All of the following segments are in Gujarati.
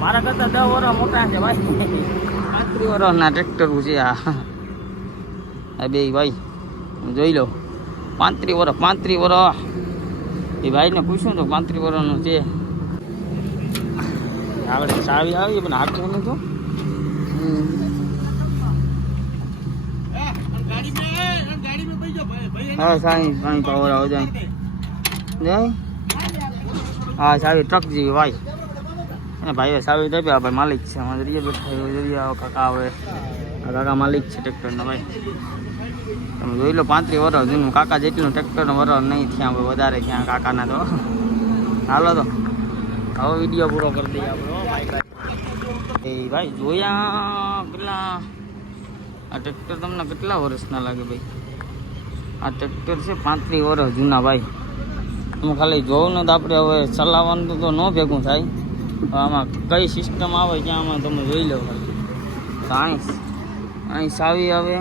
મારા કરતા દસ વર્ષ મોટા છે ભાઈ. પાંત્રીસ વર્ષના ટ્રેક્ટર છે આ. બે ભાઈ. જોઈ લો. પાંત્રીસ વર્ષ પાંત્રીસ વર્ષ એ ભાઈને પૂછ્યું તો પાંત્રી વર્ષનું છે. આપણે ચાવી આવી પણ હાથું નહીં તો હા સાઈ સાઈ પાવર આવો જાય. જાય? હા સાવી ટ્રક જેવી ભાઈ અને ભાઈ સાવી દઈ ભાઈ માલિક છે. અમારે જઈએ બેઠા જરીએ આવો, કાકા આવે. આ કાકા માલિક છે ટ્રેક્ટરના ભાઈ. તમે જોઈ લો, પાંત્રીસ વર્ષ જૂનું, કાકા જેટલું ટ્રેક્ટરનો વર્ષ નહીં થયા વધારે થયા કાકાના તો. હાલો તો. હવે વીડિયો પૂરો કરી દઈએ આપણે એ ભાઈ, જોયા કેટલા? આ ટ્રેક્ટર તમને કેટલા વર્ષના લાગે ભાઈ? આ ટ્રેક્ટર છે પાંત્રીસ વર્ષ જૂના ભાઈ. તમે ખાલી જોવું ને તો આપણે હવે ચલાવવાનું તો ન ભેગું થાય. આમાં કઈ સિસ્ટમ આવે ત્યાં આમાં તમે જોઈ લો તો અહીં સાવી આવે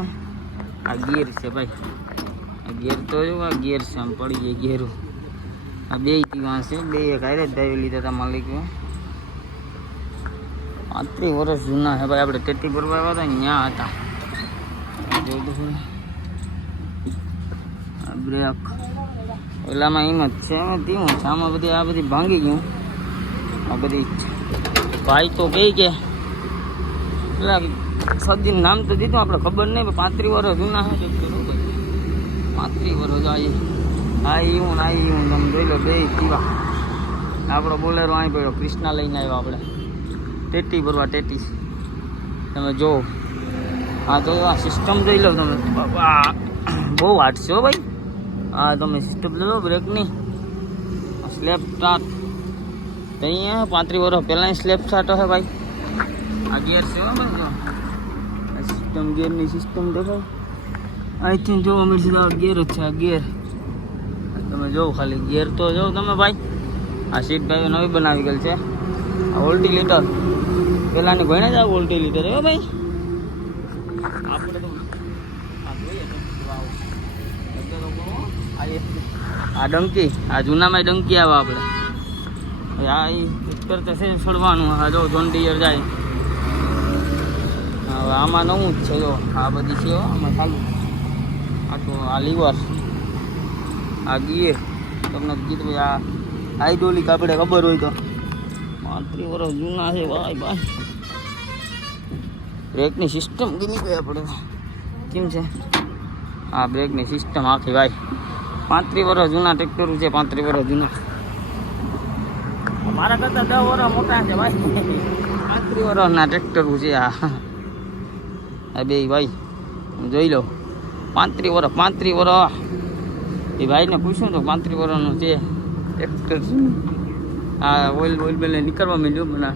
આ ગેર છે ભાઈ. આ ગેર તો જો, આ ગેર છે, આમ પડી જાય ગિયરો આ બે ત્યાં છે. બે એક હારે જ દાવી લીધા હતા માલિકે પાંત્રીસ વર્ષ જૂના છે ભાઈ. આપણે ટેટી ભરવા હતા ને ત્યાં હતા. હતું આ બ્રેક. ઓલામાં એમ જ છે, એમાં ધીમું છે. આમાં બધી આ બધી ભાંગી ગયું. આ બધી ભાઈ તો કહી કે. પેલા સદીન નામ તો દીધું, આપણે ખબર નહીં, પણ પાંત્રીસ વર્ષ જૂના છે. પાંત્રી વર્ષ આ ઈ. આ એવું ને આ એવું તમે જોઈ લો બે દીવા. આપણો બોલેરો અહીં પડ્યો, કૃષ્ણા લઈને આવ્યો આપણે. ટેટી ભરવા ટેટી. તમે જો. હા તો આ સિસ્ટમ જોઈ લો તમે. બહુ વાટશો ભાઈ. હા તમે સિસ્ટમ લેલો બ્રેકની સ્લેપ સ્ટાર્ટ અહીંયા પાંત્રીસ વર્ષ પહેલાં સ્લેપ સ્ટાર્ટ હશે ભાઈ. આ ગિયર છે આ સિસ્ટમ ગિયરની સિસ્ટમ દેખાય. અહીંથી જો અમે સીધા આ ગિયર જ છે, આ ગિયર તમે જોવો ખાલી ગિયર તો જોવો તમે ભાઈ. આ સીટ ભાઈ નવી બનાવી ગયેલ છે. આ ઓલ્ટી લીટર પહેલાંની ઘણા જ આ ઓલ્ટી લીટર હે ભાઈ. આપણે તો આ જોઈએ આ ડંકી, આ જૂનામાં ડંકી આવે આપણે. આ ઉત્તર તો છે છોડવાનું. આ જો જોન ડીયર જાય. હવે આમાં નવું જ છે, જો. આ બધી છે આમાં ચાલુ. આ તો આ લીવર. આ ગીર. તમને કીધું ભાઈ આ હાઇડ્રોલિક આપણે ખબર હોય તો. પાંત્રીસ વર્ષ જૂના છે, ભાઈ ભાઈ. બ્રેકની સિસ્ટમ ગમી ગઈ આપણે. કેમ છે? આ બ્રેકની સિસ્ટમ આખી ભાઈ. પાંત્રીસ વર્ષ જૂના ટ્રેક્ટરો છે, પાંત્રીસ વર્ષ જૂના. મારા કરતા દસ વર્ષ મોટા છે ભાઈ. પાંત્રીસ વર્ષના ટ્રેક્ટરો છે આ. બે ભાઈ જોઈ લો પાંત્રીસ વર્ષ પાંત્રીસ વર્ષ. એ ભાઈને પૂછ્યું તો પાંત્રીસ વર્ષનું છે ટ્રેક્ટર છે. આ ઓઇલ ઓઇલ બેલે નીકળવા માંડ્યું મને.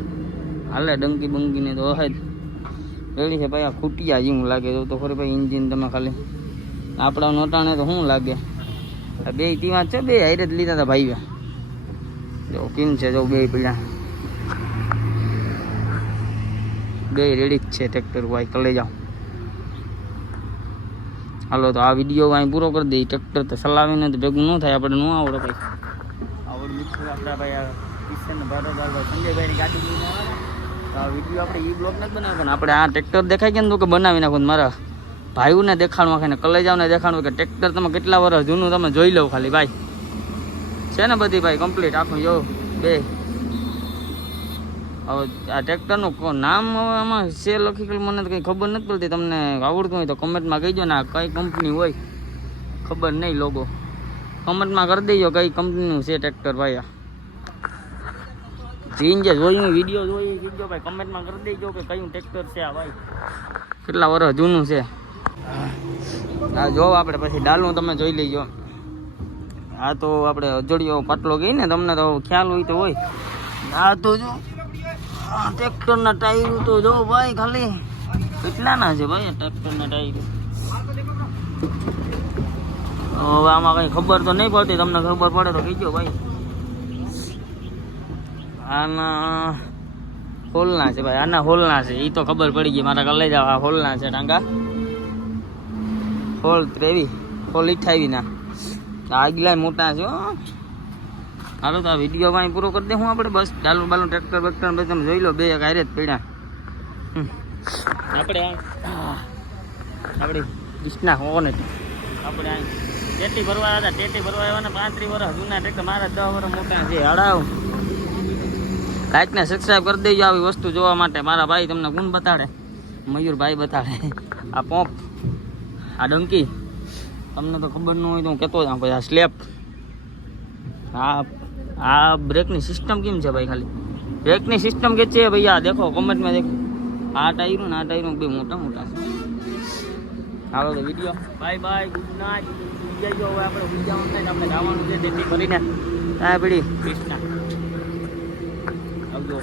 હાલે ડંકી બંકીને તો હોય રેડી છે ભાઈ, આ ખૂટિયા જેવું લાગે તો ખરી ભાઈ ઇન્જિન તમે ખાલી આપણા નોટાણે તો શું લાગે? બે ટીમાં છે, બે હાઈરે જ લીધા હતા ભાઈ જો કેમ છે, જો બે પેલા બે રેડી જ છે ટ્રેક્ટર ભાઈ, કલે જાઓ. હાલો, તો આ વીડિયો અહીં પૂરો કરી દઈએ ટ્રેક્ટર તો ચલાવીને તો ભેગું ન થાય, આપણે ન આવડે ભાઈ. આવડે મિત્રો આપણા ભાઈ આ સંજયભાઈની ગાડી લઈને આ વીડિયો આપણે ઈ બ્લોગ નથી બનાવ્યો પણ આપણે આ ટ્રેક્ટર દેખાય કે ને કે બનાવી નાખો મારા. ભાઈઓને દેખાડવા ખાઈને કલેજાઓને દેખાડવું કે ટ્રેક્ટર તમે કેટલા વર્ષ જૂનું તમે જોઈ લો ખાલી ભાઈ. છે ને બધી ભાઈ કમ્પ્લીટ આખું જો, બે. હવે આ ટ્રેક્ટરનું નામ હવે આમાં છે લખી મને તો કંઈ ખબર નથી પડતી. તમને આવડતું હોય તો કમેન્ટમાં કહીજો ને આ કઈ કંપની હોય. ખબર નહીં લોગો. કમેન્ટમાં કરી દેજો કઈ કંપનીનું છે ટ્રેક્ટર ભાઈ આ. જીન જે જોયું વીડિયો જોઈ કીધો ભાઈ કમેન્ટમાં કરી દેજો કે કયું ટ્રેક્ટર છે આ ભાઈ. કેટલા વર્ષ જૂનું છે? આ જો આપણે પછી ડાલનું તમે જોઈ લેજો. આ તો આપણે અજડિયો પાટલો ગઈ ને, તમને તો ખ્યાલ હોય તો હોય. આ તો જો ટ્રેક્ટરના ટાયર તો જો ભાઈ ખાલી. કેટલા ના છે ભાઈ ટ્રેક્ટરના ટાયર? હવે આમાં કઈ ખબર તો નહીં પડતી, તમને ખબર પડે તો કહેજો ભાઈ. આના હોલના છે ભાઈ, આના હોલના છે એ તો ખબર પડી ગઈ, મારા કલે જાવ આ હોલના છે ટાંગા. હોલ ત્રેવી હોલ અઠાવી ના આગલા મોટા છે. હાલો તો આ વીડિયો અહીં પૂરો કરી દે હું આપણે. બસ, ચાલુ બાલુ ટ્રેક્ટર બેક્ટર બધું તમે જોઈ લો, બે એક હારે જ પડ્યા. આપણે આપણે કૃષ્ણા હોને આપણે આ ટેટી ભરવા હતા, ટેટી ભરવા આવ્યા ને પાંત્રીસ વર્ષ, જૂના ટ્રેક્ટર મારા દસ વર્ષ મોટા છે, હડાવ. લાઈકને સબસ્ક્રાઈબ કરી દેજો આવી વસ્તુ જોવા માટે. મારા ભાઈ તમને ગુણ બતાડે. મયુરભાઈ બતાડે. આ પોપ. આ ડંકી તમને તો ખબર ન હોય તો હું કહેતો જ પછી આ સ્લેપ આ આ બ્રેકની સિસ્ટમ કેમ છે ભાઈ ખાલી? બ્રેકની સિસ્ટમ કે છે ભાઈ? આ દેખો કોમેન્ટમાં દેખો. આ ટાયરું ને આ ટાયરું બે મોટા મોટા છે. ચાલો તો video bye bye good night જઈ જાઓ હવે આપણે ઉજાવાનું થાય આપણે જવાનું છે તેથી કરીને આ પડી કૃષ્ણ આવજો.